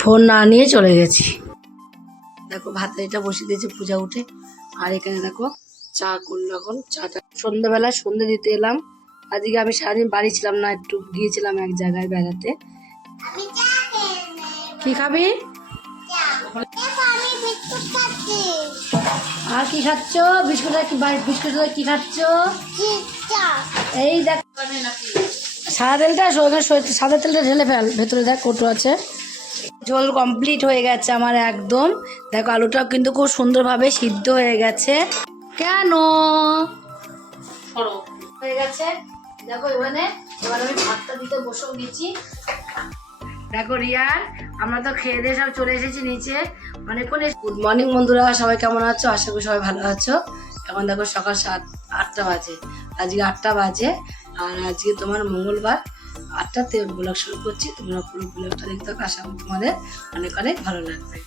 Phone না নিয়ে চলে গেছি। দেখো ভাতে এটা বসিয়ে দিয়েছি পূজা উঠে। আর এখানে দেখো চা করল এখন। চাটা সন্ধ্যাবেলা সন্ধে দিতে এলাম। আজকে আমি সারাদিন বাড়ি ছিলাম না একটু গিয়েছিলাম এক জায়গায় বেড়াতে। কি খাবি? আর কি খাচ্ছ? বিস্কুট আর কি বাড়ি বিস্কুট আর কি খাচ্ছ? এই দেখ সাদা তেলটা সাদা তেলটা ঢেলে ফেল ভেতরে দেখ কৌটো আছে। ঝোল কমপ্লিট হয়ে গেছে আমার একদম। দেখো আলুটাও কিন্তু খুব সুন্দরভাবে সিদ্ধ হয়ে গেছে। কেন? হয়ে গেছে। দেখো এখানে এবার আমি ভাতটা দিতে বসেও গেছি। দেখো রিয়ার আমরা তো খেয়ে দিয়ে সব চলে এসেছি নিচে। অনেকক্ষণ গুড মর্নিং বন্ধুরা সবাই কেমন আছো? আশা করি সবাই ভালো আছো। এখন দেখো সকাল সাত আটটা বাজে। আজকে আটটা বাজে। আর আজকে তোমার মঙ্গলবার। আটটাতে ব্লগ শুরু করছি, তোমরা পুরো ব্লগটা দেখতে থাকো, আশা করি তোমাদের অনেক অনেক ভালো লাগবে।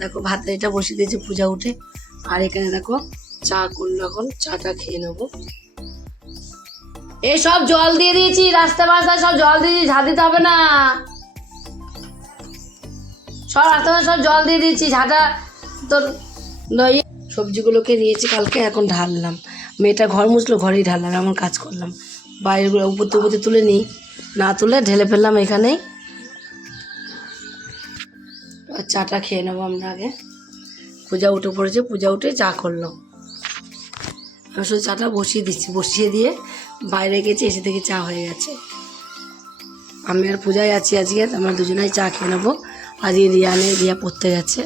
দেখো ভাতটা এটা বসিয়ে দিয়েছি পূজা উঠে। আর এখানে দেখো, চা করল এখন, চাটা খেয়ে নেব। এই সব জল দিয়ে দিয়েছি, রাস্তা রাস্তায় সব জল দিয়ে দিয়েছি ঝাড় দিতে হবে না। সব রাস্তা সব জল দিয়ে দিয়েছি, ঝাঁটা তোর নয় সবজিগুলোকে নিয়েছি, কালকে এখন ঢাললাম। মেয়েটা ঘর মুছলো, ঘরেই ঢাললাম, এমন কাজ করলাম। বাইরেগুলো উপর উপর তুলে নিই। না তুলে ঢেলে ফেললাম এখানেই চাটা খেয়ে নেব আমরা আগে। পূজা উঠে পড়েছে, পূজা উঠে চা করল আমি শুধু চাটা বসিয়ে দিচ্ছি, বসিয়ে দিয়ে বাইরে গেছি, এসে থেকে চা হয়ে গেছে। আমি আর পূজায় আছি আজকে, আমরা দুজনেই চা খেয়ে নেব। আজকে রিয়ানে, রিয়া পড়তে গেছে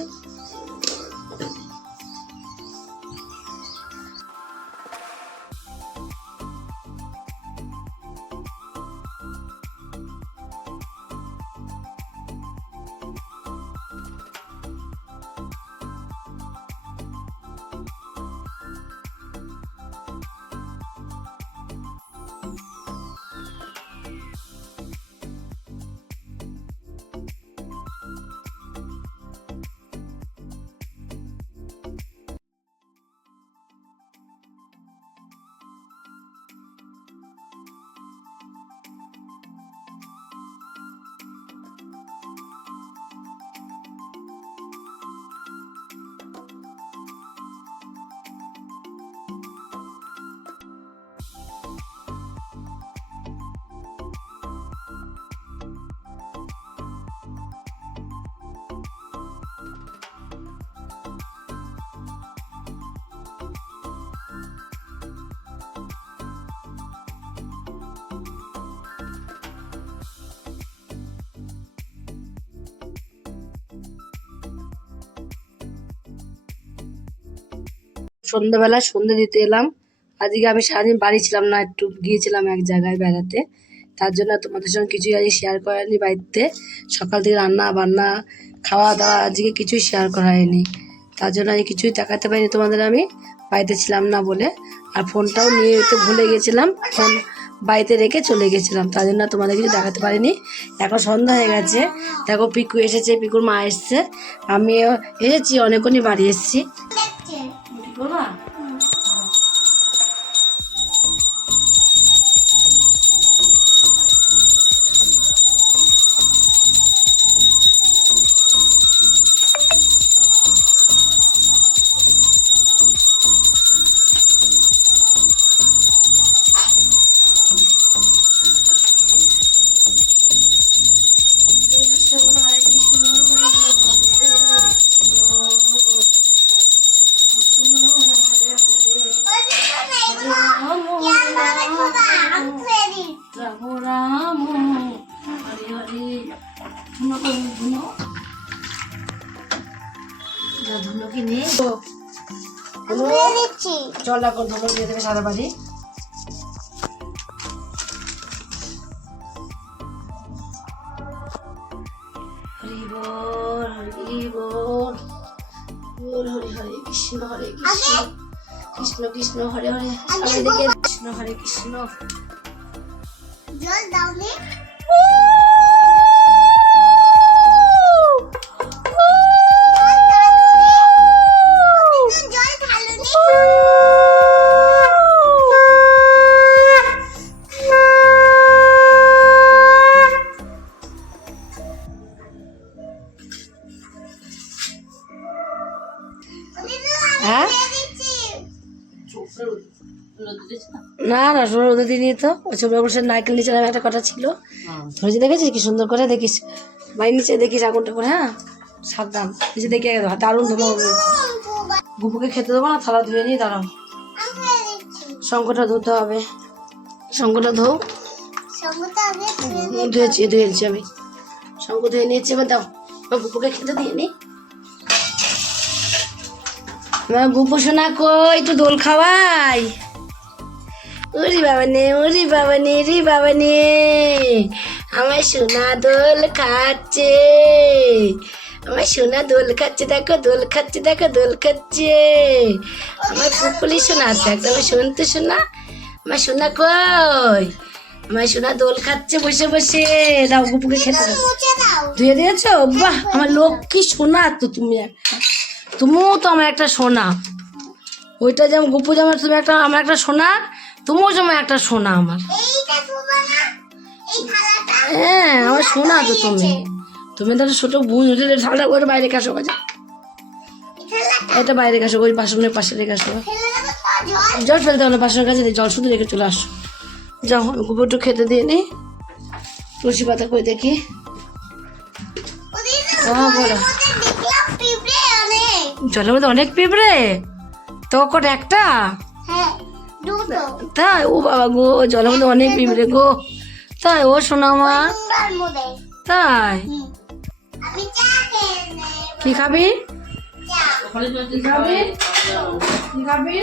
সন্ধ্যাবেলা সন্ধে দিতে এলাম। আজকে আমি সারাদিন বাড়ি ছিলাম না, একটু গিয়েছিলাম এক জায়গায় বেড়াতে। তার জন্য তোমাদের সঙ্গে কিছুই আজকে শেয়ার করানি বাড়িতে। সকাল থেকে রান্না, বান্না, খাওয়া দাওয়া আজকে কিছুই শেয়ার করা হয়নি তার জন্য আমি কিছুই দেখাতে পারিনি তোমাদের আমি। বাড়িতে ছিলাম না বলে। আর ফোনটাও নিয়ে যেতে ভুলে গেছিলাম ফোন বাড়িতে রেখে চলে গেছিলাম তার জন্য তোমাদের কিছু দেখাতে পারিনি। এখন সন্ধ্যা হয়ে গেছে। দেখো পিকু এসেছে, পিকুর মা এসছে। আমিও এসেছি, অনেকক্ষণই বাড়ি এসেছি। করবা কৃষ্ণ কি নেই চল এখন ধুনো দিয়ে দেবে হরে কৃষ্ণ হরে কৃষ্ণ। কৃষ্ণ কৃষ্ণ হরে হরে। দেখে কৃষ্ণ হরে কৃষ্ণ। জল দাও নে। হ্যাঁ? না? না না সোনা রোদে দিয়ে তো। ওই ছোট বড় নারকেল নিচে নামে একটা কথা ছিল। ধরেছি দেখেছিস কি সুন্দর করে? দেখিস। বাড়ির নিচে দেখিস আগুনটা করে হ্যাঁ? সাবধান। নিচে দেখে দারুণ ধোঁয়া উঠেছে গুপুকে খেতে দেবো না? থালা ধুয়ে নিয়ে দাঁড়াও। শঙ্কটা ধুতে হবে। শঙ্কটা ধো ধুয়েছি ধুয়েছি আমি। শঙ্ক ধুয়ে নিয়েছি এবার দাও। এবার গুপুকে খেতে দিয়ে নি। আমার গুপু সোনা কই? একটু দোল খাওয়াই। ওরে বাবা নে ওরে বাবা নে রে বাবা নে আমার সোনা দোল খাচ্ছে। আমার সোনা দোল খাচ্ছে দেখো দোল খাচ্ছে দেখো দোল খাচ্ছে। আমার পুকুলি সোনা আছে একটা আমার শুনতে শোনা আমার সোনা কই? আমার সোনা দোল খাচ্ছে বসে বসে। দাও গুপুকে খেতে ধুয়ে দিয়েছ? বাহ আমার লক্ষ্মী সোনা তো তুমি একটা তুমিও তো আমার একটা সোনা। ওইটা যেমন গুপু যেমন তুমি একটা আমার একটা সোনা তুমিও যেমন একটা সোনা আমার। হ্যাঁ আমার সোনা তো তুমি। তুমি তাহলে ছোট বোন উঠে ঠান্ডা করে বাইরে কাশো কাজে এটা বাইরে কাশো ওই বাসনের পাশে রেখে আসো। জল। ফেলতে হলো বাসনের কাছে জল শুধু রেখে চলে আসো। যাও গুপু একটু খেতে দিয়ে নি। তুলসী পাতা করে দেখি। হ্যাঁ বলো। জলের মধ্যে অনেক পিঁপড়ে? তো কটা একটা তাই ও বাবা গো জলের মধ্যে অনেক পিঁপড়ে গো। তাই ও শোনা মা। তাই। কি খাবি? কি খাবি? কি খাবি?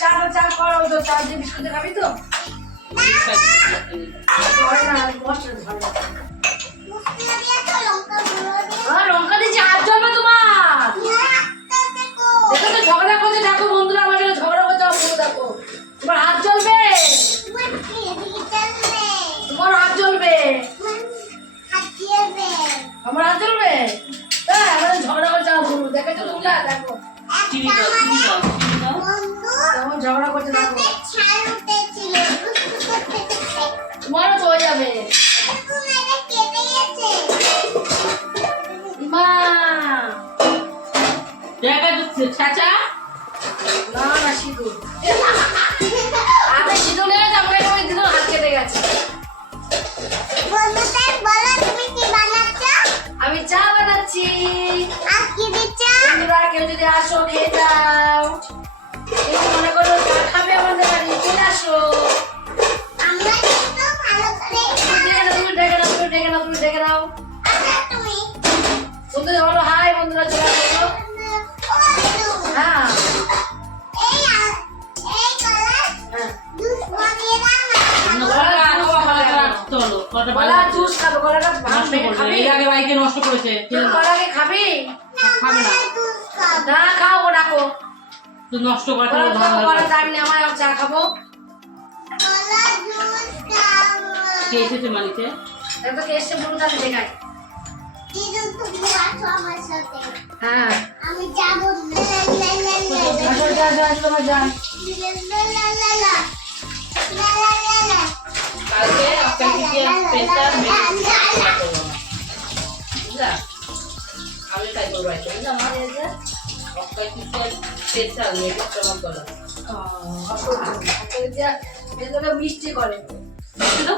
চা। চা করো তো চা দিয়ে বিস্কুট খাবি তো? দিয়ে তো আমার দিয়েছি আর জন্মে তোমার। দেখো তো ঝগড়া করছে দেখো বন্ধুরা আমার সাথে ঝগড়া করছে দেখো তোমার হাত জ্বলবে? তোমার হাত জ্বলবে? আমার হাত জ্বলবে? হ্যাঁ আমার ঝগড়া করছে আমার দেখেছ তোমরা? দেখো। সুন্দর বলো হাই বন্ধুরা চলে বলো। হ্যাঁ। কলা জুস বাইকে নষ্ট করেছে কলাকে খাবি? খাবে না। না খাও ডাকো। তুই নষ্ট করে কলা যাবি না চা খাব। কে এসেছে মালিকে এত কে এসেছে বলুন হ্যাঁ করে যাব কালকে মিষ্টি করে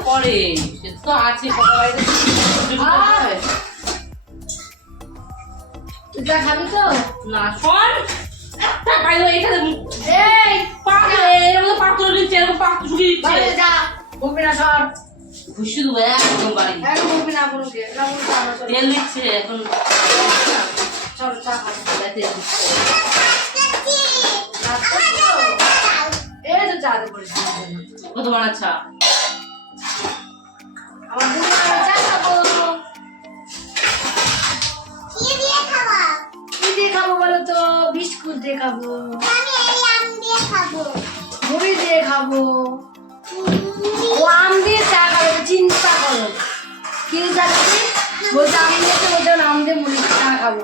করে সে তো আছে চা খাবি তো? না শোন। ভাই ওই এখানে এই! পাকড়ে এর মধ্যে পাকড়ে দিচ্ছে এরকম পাকড়ে ঢুকিয়ে দিচ্ছে। বাইরে যা। ঘুমবি না সর। ঘুষি দেবো একদম বাড়ি। একদম ঘুমবি না কোনো তেল দিচ্ছে এখন চল চা খাবি তেল দিচ্ছে। এই তো চা দেবো কত বানা চা। আমার দুটো চা বলো তো বিস্কুট দিয়ে খাব। আমি আম দিয়ে খাব। মুড়ি দিয়ে খাব। ও আম দিয়ে চা খাবে চিন্তা করো। কি খাবি বলছে আম দিয়েছে আম দিয়ে মুড়ি চা খাব।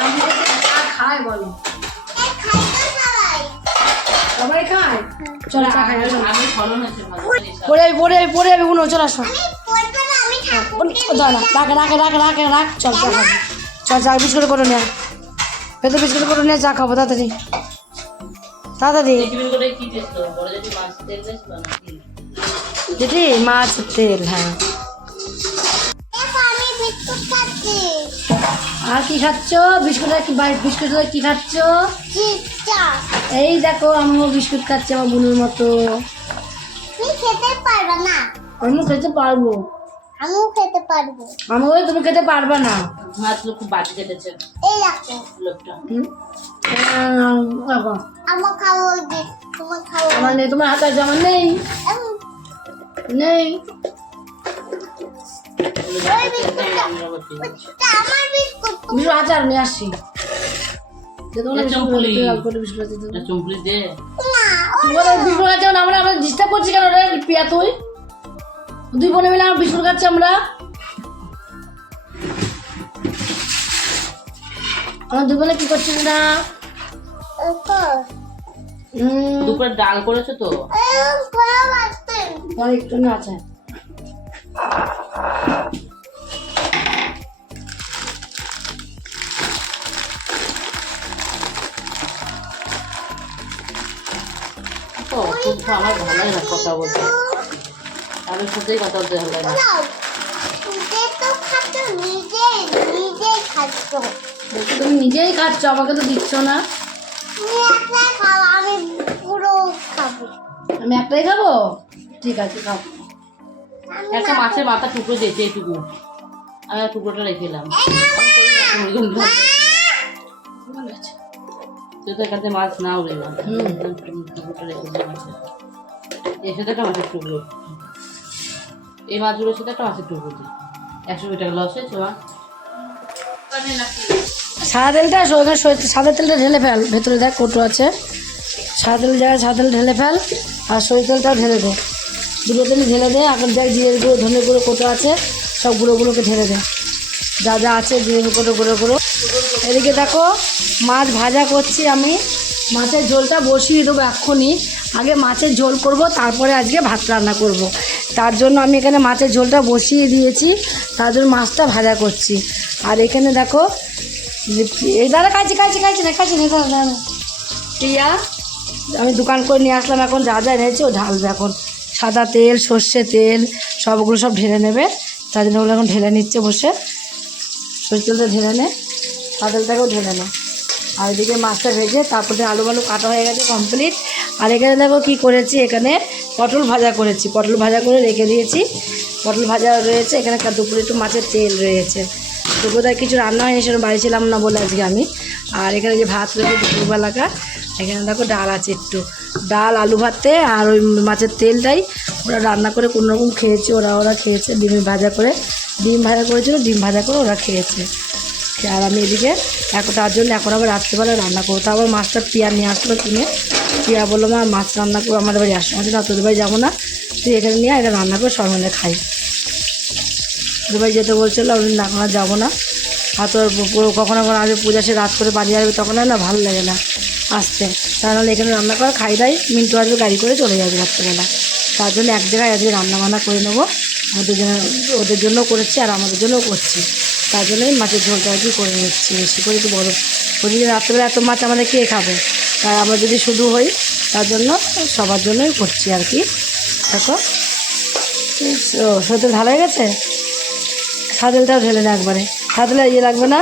আম দিয়ে চা খায় বলো। সবাই। খায়? চলো চা খাই চলো আমি ফলন হচ্ছে পড়ে যাবি পড়ে যাবি পড়ে যাবি কোনো চলে আসো। না দাঁড়া রাখ রাখ রাখ রাখ রাখ চল চা খাব চল চা বিস্কুট করে নে পেঁপে বিস্কুট করে নিয়ে চা খাব তাড়াতাড়ি। তাড়াতাড়ি। দিদি মাছ তেল হ্যাঁ। আর কি খাচ্ছ? বিস্কুট বিস্কুট কি খাচ্ছ? এই দেখো আমিও বিস্কুট খাচ্ছি আমার বোনের মতো। খেতে পারব না। আমি খেতে পারব। আমিও খেতে পারব। আমিও তুমি খেতে পারবে না। মাছগুলো খুব বাটি কেটেছে এই দেখো লোকটা। আমার খাব যে তোমার খাব আমার নেই তোমার হাতে আছে আমার নেই। নেই। আমার বিস্কুট। বিস্কুট আচার নিয়ে বিস্কুট আমরা আমরা ডিস্টার্ব করছি কেন রে পিয়া তুই? দুই বোনে মিলে আমরা বিস্কুট খাচ্ছি আমরা। আমার দুই বোনে কি করছিস না দুপুরে ডাল করেছ তো? একটু না আছে। তো আমার ভালো লাগে না কথা বলতে। তাদের সাথেই কথা বলতে খাচ্ছ তুমি নিজেই খাচ্ছ আমাকে তো দিচ্ছ না। আমি একটাই খাব। ঠিক আছে একটা মাছের মাথা টুকরো দিয়েছে এইটুকু। আমি টুকরোটা রেখে এলাম। তুই তো এখান থেকে মাছ নাও হুম। টুকরোটা রেখে দিলাম এর একটা মাছের টুকরো। এই মাছগুলোর সাথে একটা মাছের টুকরো দিই। একশো কুড়ি টাকা লস হয়েছে মা সাদা তেলটা ওখানে সই- সাদা তেলটা ঢেলে ফেল। ভেতরে দেখ কৌটো আছে। সাদা তেল জায়গায় সাদা তেল ঢেলে ফেল আর সরিষা তেলটাও ঢেলে দে। দুটো তেল ঢেলে দে এখন দেখ জিরের গুঁড়ো ধনে গুঁড়ো কৌটো আছে সব গুঁড়োগুলোকে ঢেলে দে। যা যা আছে জিরের গুঁড়ো গুঁড়ো গুঁড়ো। এদিকে দেখো মাছ ভাজা করছি আমি। মাছের ঝোলটা বসিয়ে দেবো এক্ষুনি। আগে মাছের ঝোল করব তারপরে আজকে ভাত রান্না করব। তার জন্য আমি এখানে মাছের ঝোলটা বসিয়ে দিয়েছি। তার জন্য মাছটা ভাজা করছি। আর এখানে দেখো এই দাদা কাছে কাছে কাছে না কাছে না দাদা প্রিয়া আমি দোকান করে নিয়ে আসলাম, এখন যা যা এনেছে, ও ঢালবে এখন। সাদা তেল, সর্ষে তেল, সবগুলো সব ঢেলে নেবে। তার জন্য ওগুলো এখন ঢেলে নিচ্ছে বসে। সর্ষে তেলটা ঢেলে নে, সাদা তেলটাকেও ঢেলে নে। আর এদিকে মাছটা ভেজে তারপরে আলু বালু কাটা হয়ে গেছে কমপ্লিট আর এখানে দেখো কী করেছি, এখানে পটল ভাজা করেছি। পটল ভাজা করে রেখে দিয়েছি। পটল ভাজা রয়েছে, এখানে দুপুরে একটু মাছের তেল রয়েছে। দুপুরে কিছু রান্না হয়নি সেরকম বাড়ি ছিলাম না বলে আজকে আমি। আর এখানে যে ভাত রয়েছে দুপুরবেলাকা, এখানে দেখো ডাল আছে একটু। ডাল, আলু ভাতে আর ওই মাছের তেলটাই ওরা রান্না করে কোনো রকম খেয়েছে, ওরা ওরা খেয়েছে। ডিম ভাজা করে, ডিম ভাজা করেছিল, ডিম ভাজা করে ওরা খেয়েছে। আর আমি এদিকে এখন তার জন্য এখন আবার রাত্রিবেলা রান্না করব। তারপর মাছটা পিয়া নিয়ে আসলো কিনে। পিয়া বলল, মা, মাছ রান্না করব আমাদের বাড়ি আসো। আমাদের না, তোদের বাড়ি যাব না। তুই এখানে নিয়ে এটা রান্না করে সব মিলে খাই। দুবাই যেতে বলছিল, আমি না আর যাব না। আর তোর কখনো কখনো আগে পূজা সে রাত করে বাড়ি আসবে, তখন না ভালো লাগে না আসতে। তাহলে এখানে রান্না করে খাই দাই, মিন্টু আসবে গাড়ি করে চলে যাবে রাত্রেবেলা। তার জন্য এক জায়গায় আজকে রান্না বান্না করে নেব। ওদের জন্য ওদের জন্য করেছি আর আমাদের জন্যও করছি। তার জন্যই মাছের ঝোলটা আর কি করে নিচ্ছি, বেশি করে একটু বড়। ওদিকে রাত্রেবেলা এত মাছ আমাদের কে খাবে? তাই আমরা যদি শুধু হই, তার জন্য সবার জন্যই করছি আর কি। দেখো। ও সত্যি ঢালা হয়ে গেছে? সাদেলটাও ঢেলে না একবারে। সাদেলে ইয়ে লাগবে না।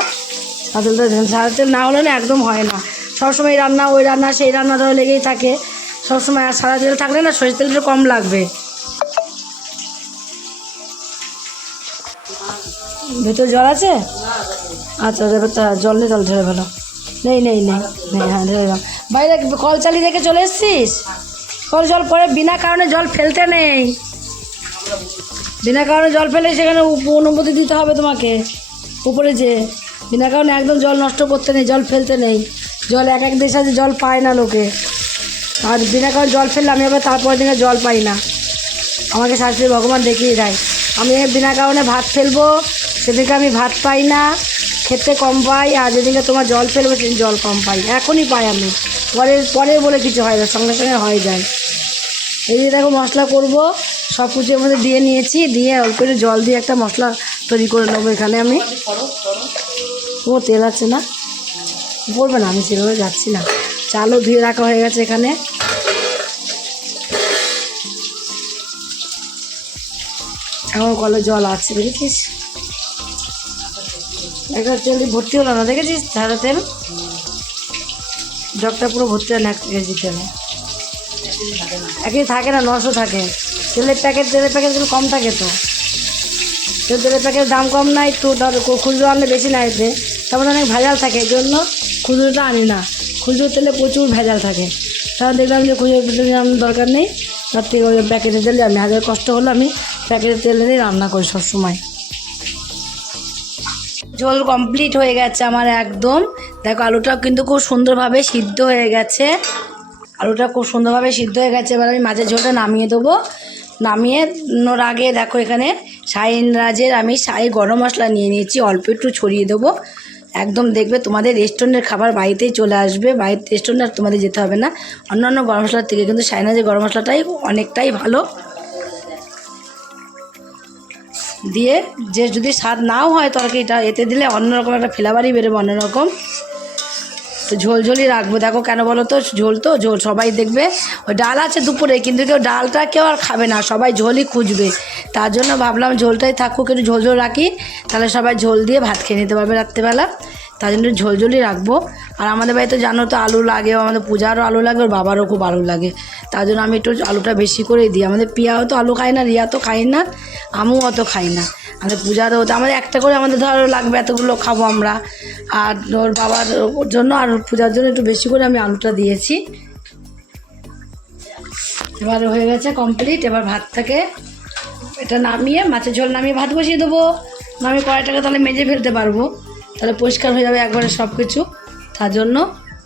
সাদেলটা ঢেলে সাদা তেল না হলে না একদম হয় না। সবসময় রান্না ওই রান্না সেই রান্না ধরে লেগেই থাকে। সবসময় আর সাদা তেল থাকলে না সরিষা তেলটা কম লাগবে। ভেতর জল আছে? আচ্ছা তা জল নেই জল ঢেলে ফেলো। নেই নেই নেই নেই হ্যাঁ ঢেলে দাও বাইরে কল চালিয়ে রেখে চলে এসছিস? কল জল পরে বিনা কারণে জল ফেলতে নেই। বিনা কারণে জল ফেলে সেখানে অনুমতি দিতে হবে তোমাকে। উপরে যে, বিনা কারণে একদম জল নষ্ট করতে নেই, জল ফেলতে নেই। জল এক এক দেশ জল পায় না লোকে। আর বিনা কারণে জল ফেললে আমি আবার তারপরের দিনে জল পাই না। আমাকে শাস্ত্রী ভগবান দেখিয়ে দেয়। আমি বিনা কারণে ভাত ফেলব সেদিনকে আমি ভাত পাই না, খেতে কম পাই, আর যেদিনকে তোমার জল ফেলবে সেদিন জল কম পাই। এখনই পাই আমি। পরে পরে বলে কিছু হয় না, সঙ্গে সঙ্গে হয়ে যায়। এই যে দেখো মশলা করব, সব কিছুর মধ্যে দিয়ে নিয়েছি, দিয়ে অল্প একটু জল দিয়ে একটা মশলা তৈরি করে নেব এখানে আমি। করো করো ও, তেল আছে না? পড়বে না, আমি সেভাবে যাচ্ছি না। চালও ধুয়ে রাখা হয়ে গেছে এখানে। এখন কলে জল আছে, দেখেছিস? একটা তেল ভর্তি হলো না, দেখেছিস? সাদা তেল? জগটা পুরো ভর্তি হয় না, এক কেজি তেলে। একই থাকে না, নশো থাকে। তেলের প্যাকেট, তেলের প্যাকেটগুলো কম থাকে তো। তো তেলের প্যাকেটের দাম কম নাই তো ধর খুচরো আনলে বেশি না এতে। তারপরে অনেক ভেজাল থাকে, এই জন্য খুচরোটা আনি না। খুচরো তেলে প্রচুর ভেজাল থাকে। তাহলে দেখলাম যে খুচরো তেল দরকার নেই। তার থেকে ওই প্যাকেটের তেলে আমি, হাজার কষ্ট হলো আমি প্যাকেটের তেল রান্না করি সবসময়। ঝোল কমপ্লিট হয়ে গেছে আমার একদম। দেখো, আলুটাও কিন্তু খুব সুন্দরভাবে সিদ্ধ হয়ে গেছে। আলুটা খুব সুন্দরভাবে সিদ্ধ হয়ে গেছে। এবার আমি মাছের ঝোলটা নামিয়ে দেবো। নামিয়ে নোর আগে দেখো এখানে শাহিন রাজের আমি শাহি গরম মশলা নিয়ে নিয়েছি, অল্প একটু ছড়িয়ে দেবো। একদম দেখবে তোমাদের রেস্টুরেন্টের খাবার বাড়িতেই চলে আসবে। বাড়ির রেস্টুরেন্ট আর তোমাদের যেতে হবে না। অন্যান্য গরম মশলার থেকে কিন্তু শাহিন রাজের গরম মশলাটাই অনেকটাই ভালো। দিয়ে যে যদি স্বাদ নাও হয় তরকারিটা এতে দিলে অন্যরকম একটা ফ্লেভারই বেরোবে অন্যরকম তো ঝোল ঝোলই রাখব। দেখো কেন বলো তো, ঝোল তো, ঝোল সবাই দেখবে। ওই ডাল আছে দুপুরে, কিন্তু কেউ ডালটা কেউ আর খাবে না, সবাই ঝোলই খুঁজবে। তার জন্য ভাবলাম ঝোলটাই থাকুক, একটু ঝোল ঝোল রাখি, তাহলে সবাই ঝোল দিয়ে ভাত খেয়ে নিতে পারবে রাত্রেবেলা। তার জন্য একটু ঝোল ঝোলই রাখব। আর আমাদের বাড়িতে জানো তো আলু লাগে, আমাদের পূজারও আলু লাগে, ওর বাবারও খুব আলু লাগে। তার জন্য আমি একটু আলুটা বেশি করেই দিই। আমাদের পিয়াও তো আলু খায় না, রিয়া তো খাই না আমিও অত খাই না। আমাদের পূজারও তো, আমাদের একটা করে আমাদের ধরো লাগবে, এতগুলো খাব আমরা। আর ওর বাবার জন্য আর পূজার জন্য একটু বেশি করে আমি আলুটা দিয়েছি। এবার হয়ে গেছে কমপ্লিট এবার ভাত ভাতটাকে এটা নামিয়ে মাছের ঝোল নামিয়ে ভাত বসিয়ে দেবো। নামিয়ে কড়াইটাকে তাহলে মেজে ফেলতে পারব। তাহলে পরিষ্কার হয়ে যাবে একবারে সব কিছু তার জন্য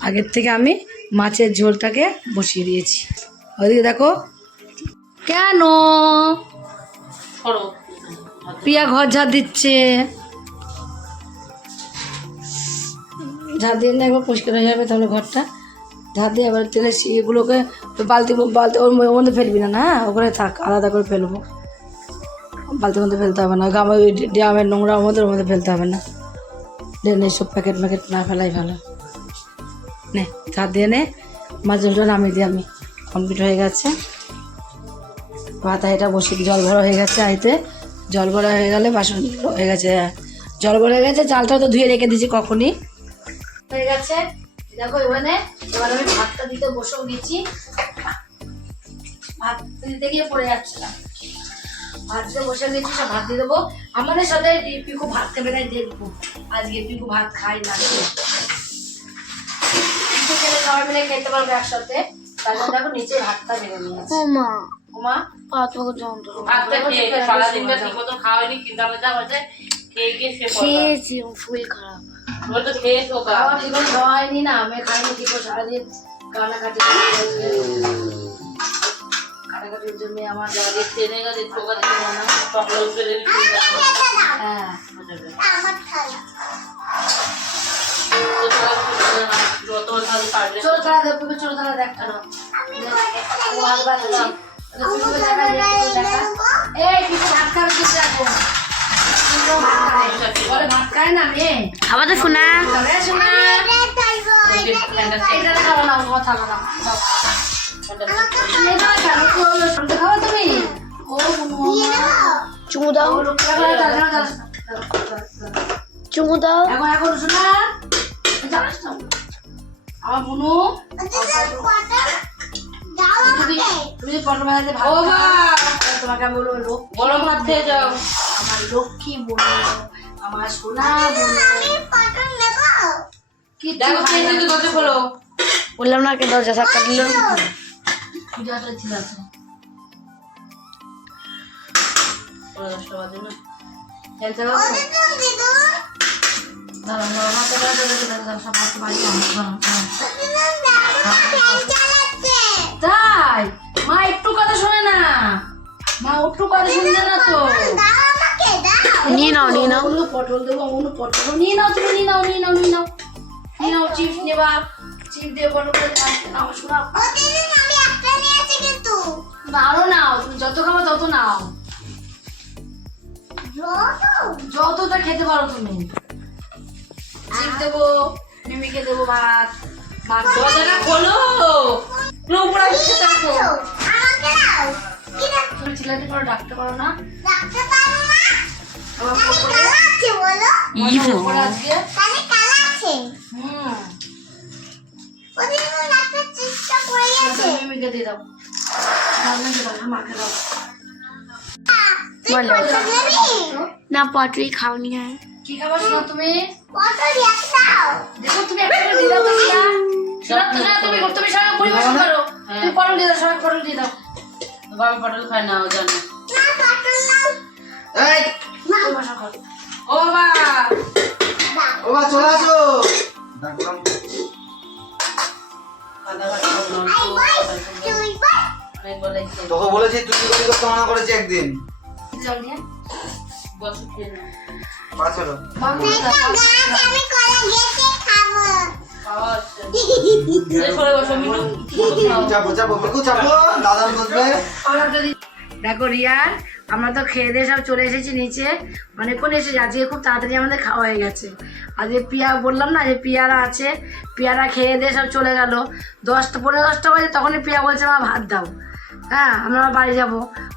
আগের থেকে আমি মাছের ঝোলটাকে বসিয়ে দিয়েছি ওইদিকে দেখো কেন পিয়া ঘর ঝাড় দিচ্ছে ঝাড় দিয়ে একবার পরিষ্কার হয়ে যাবে তাহলে ঘরটা ঝাড় দিয়ে এবার তেলে এগুলোকে বালতি বালতি ওর মধ্যে ফেলবি না না হ্যাঁ? ওখানে থাক আলাদা করে ফেলব বালতির মধ্যে ফেলতে হবে না ওই ড্রামের নোংরা ওর মধ্যে ফেলতে হবে না দেন এইসব প্যাকেট ম্যাকেট না ফেলাই ভালো। নে ঝাড় দিয়ে নে, মাছ নামিয়ে দিই আমি। কমপ্লিট হয়ে গেছে। ভাত এটা বসিয়ে জল ভরা হয়ে গেছে আইতে। জল ভরা হয়ে গেলে বাসন হয়ে গেছে। জল ভরা হয়ে গেছে চালটা তো ধুয়ে রেখে দিয়েছি কখনই। হয়ে গেছে। দেখো এখানে এবার আমি ভাতটা দিতে বসেও দিয়েছি ভাত দিতে গিয়ে পড়ে যাচ্ছিলাম। ভাত দিতে বসে গেছি সব ভাত দিয়ে দেবো। আমাদের সাথে পিকু ভাত খাবে না দেখব আজকে পিকু ভাত খাই না। পিকু খেলে সবাই মিলে খেতে পারব একসাথে। তার জন্য দেখো নিচে ভাতটা বেড়ে নিয়েছি। মা। ভাতটা খেয়ে সারাদিনটা ঠিক মতো খাওয়া হয়নি চিন্তা ভাবনা হচ্ছে খেয়ে গিয়ে খেয়েছি শরীর খারাপ। ওর তো খাওয়া ঠিক না আমি খাইনি ঠিক করে সারাদিন কাটাকাটির জন্য আমার ট্রেনে গেছে মনে হয় হ্যাঁ আমার খালা। যত ভালো পারবে চলো তারা দেখ। তুমি চলো তারা দেখ কেন ও হাত বাড়ছে পিছনে দেখা দেখা। এই পিছু ভাত খাবে কিছু রাখো পিছু ভাত খায় বলে ভাত খায় না মেয়ে খাবার তো শোনা শোনা চুমু দাও চুমু দাও এখন এখন শোনা জানিস না আমার বুনু তুমি পটল ভালো তোমাকে আমি বলব লোক গরম ভাত খেয়ে যাও আমার লক্ষ্মী আমার সোনা কি দেখো দরজা খোলো বললাম না কে দরজা ধাক্কা দিল পূজাটা আছে দশটা বাজে না খেলতে বাড়ি তাই? মা একটু কথা শোনে না। মা একটু কথা শুনছে না তো। নিয়ে নাও নিয়ে নাও। অন্য পটল দেবো অন্য পটল নিয়ে নাও তুমি নিয়ে নাও নিয়ে নাও নিয়ে নাও। নিয়ে নাও চিপস নেবা। চিপস দিয়ে পটল করে নাও শোনা আরও নাও তুমি যত খাব তত নাও। যতটা খেতে পারো তুমি। চিপস দেবো মিমিকে দেবো ভাত। দরজাটা খোলো। তুমি চিল্লাতে পারো ডাকতে পারো না। ডাকতে পারো হুম দিয়ে দাও। নেবি না পটরি খাওনি আর কি খাবার শোনো তুমি দিয়ে দাও দেখো তুমি একটা করে তো দিয়া। শোনো তো তুমি তুমি সবাই পরিবেশন করো তুমি পটল দিয়ে দাও সবাই পটল দিয়ে দাও বাবা পটল খায় না ও জানে না পটল এই পরিবেশন ও দাও ও বা চলে আসো ডাকলাম আদা ভাত তোকে বলেছি তুই করতে মানা করেছি একদিন। দেখো রিয়ার আমরা তো খেয়ে দিয়ে সব চলে এসেছি নিচে। অনেকক্ষণ এসেছি। আজকে খুব তাড়াতাড়ি আমাদের খাওয়া হয়ে গেছে। আজকে পিয়া বললাম না যে পিয়ারা আছে। পিয়ারা খেয়ে দিয়ে সব চলে গেল। দশটা পনেরো দশটা বাজে তখনই পিয়া বলছে মা ভাত দাও। হ্যাঁ আমরা বাড়ি যাব।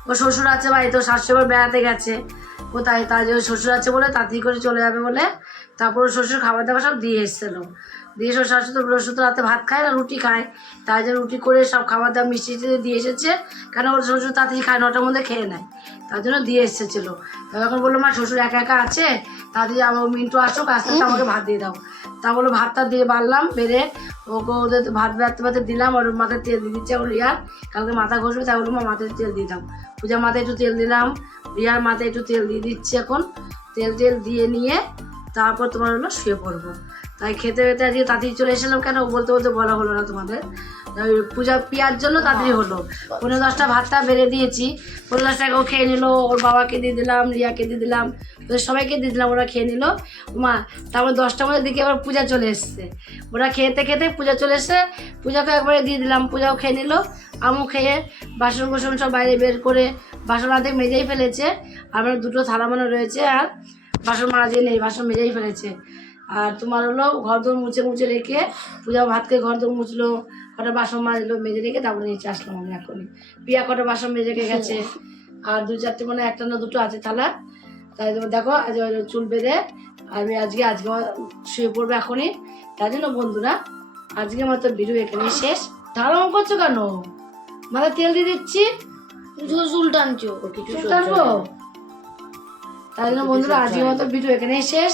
ও শ্বশুর আছে বাড়িতে ও শাশুড়ি বেড়াতে গেছে। কোথায়? তাই যে ওর শ্বশুর আছে বলে তাড়াতাড়ি করে চলে যাবে বলে তারপর শ্বশুর খাবার দাবার সব দিয়ে এসেছিল। দিয়ে ওর শাশুড়ি বৃহস্পতি রাতে ভাত খায় না, রুটি খায়। তাই জন্য রুটি করে সব খাবার দাবার মিষ্টি দিয়ে এসেছে। কেন ওর শ্বশুর তাড়াতাড়ি খায় নটার মধ্যে খেয়ে নেয়। তার জন্য দিয়ে এসেছিল। তখন বলল, মা, শ্বশুর একা একা আছে? তাড়াতাড়ি আমার মিন্টু আসুক, আস্তে আমাকে ভাত দিয়ে দাও। তা বলল, ভাতটা দিয়ে বাড়লাম, বেড়ে ওকে ওদের ভাত বাড়তে বাড়তে দিলাম, ওর মাথায় তেল দিয়ে দিচ্ছে ওর রিয়ার কালকে মাথা ঘষবে, তাই বলল মা মাথায় তেল দিলাম পূজার মাথায় একটু তেল দিলাম, রিয়ার মাথায় একটু তেল দিয়ে দিচ্ছি এখন। তেল তেল দিয়ে নিয়ে তারপর তোমার হলো শুয়ে পড়ব। তাই খেতে খেতে আজকে তাড়াতাড়ি চলে এসেছিলাম কেন বলতে বলতে বলা হলো না তোমাদের? পূজা পিয়ার জন্য তাড়াতাড়ি হলো। পনেরো দশটা ভাতটা বেড়ে দিয়েছি। পনেরো দশটা ও খেয়ে নিল, ওর বাবাকে দিয়ে দিলাম, রিয়াকে দিয়ে দিলাম, ওদের সবাইকে দিয়ে দিলাম, ওরা খেয়ে নিল। মা, তারপর দশটার মধ্যে দিকে আবার পূজা চলে এসছে। ওরা খেতে খেতে পূজা চলে এসছে। পূজাকে একবারে দিয়ে দিলাম, পূজাও খেয়ে নিল। আমও খেয়ে বাসন কোসন সব বাইরে বের করে বাসন আর্ধেক মেজেই ফেলেছে। আমার দুটো থালা মানো রয়েছে আর বাসন মারা দিয়ে নেই, বাসন মেজেই ফেলেছে। আর তোমার হলো ঘর দোর মুছে মুছে রেখে পূজা ভাত খেয়ে ঘর দোর মুছলো কটা বাসন মাজলো মেজে রেখে তারপরে নিচে আসলাম আমি এখনই। পিয়া কটা বাসন মেজে রেখে গেছে। আর দু চারটে মানে একটা না দুটো আছে থালা। তাই দেখো আজ চুল বেঁধে আমি আজকে আজকে শুয়ে পড়ব এখনই। তাই জন্য বন্ধুরা আজকে আমার তো ভিডিও এখানেই শেষ। ধারণ করছ কেন? মাথায় তেল দিয়ে দিচ্ছি। শুধু চুল টানছো। চুল টানবো। তাই জন্য বন্ধুরা আজকের মতো ভিডিও এখানেই শেষ।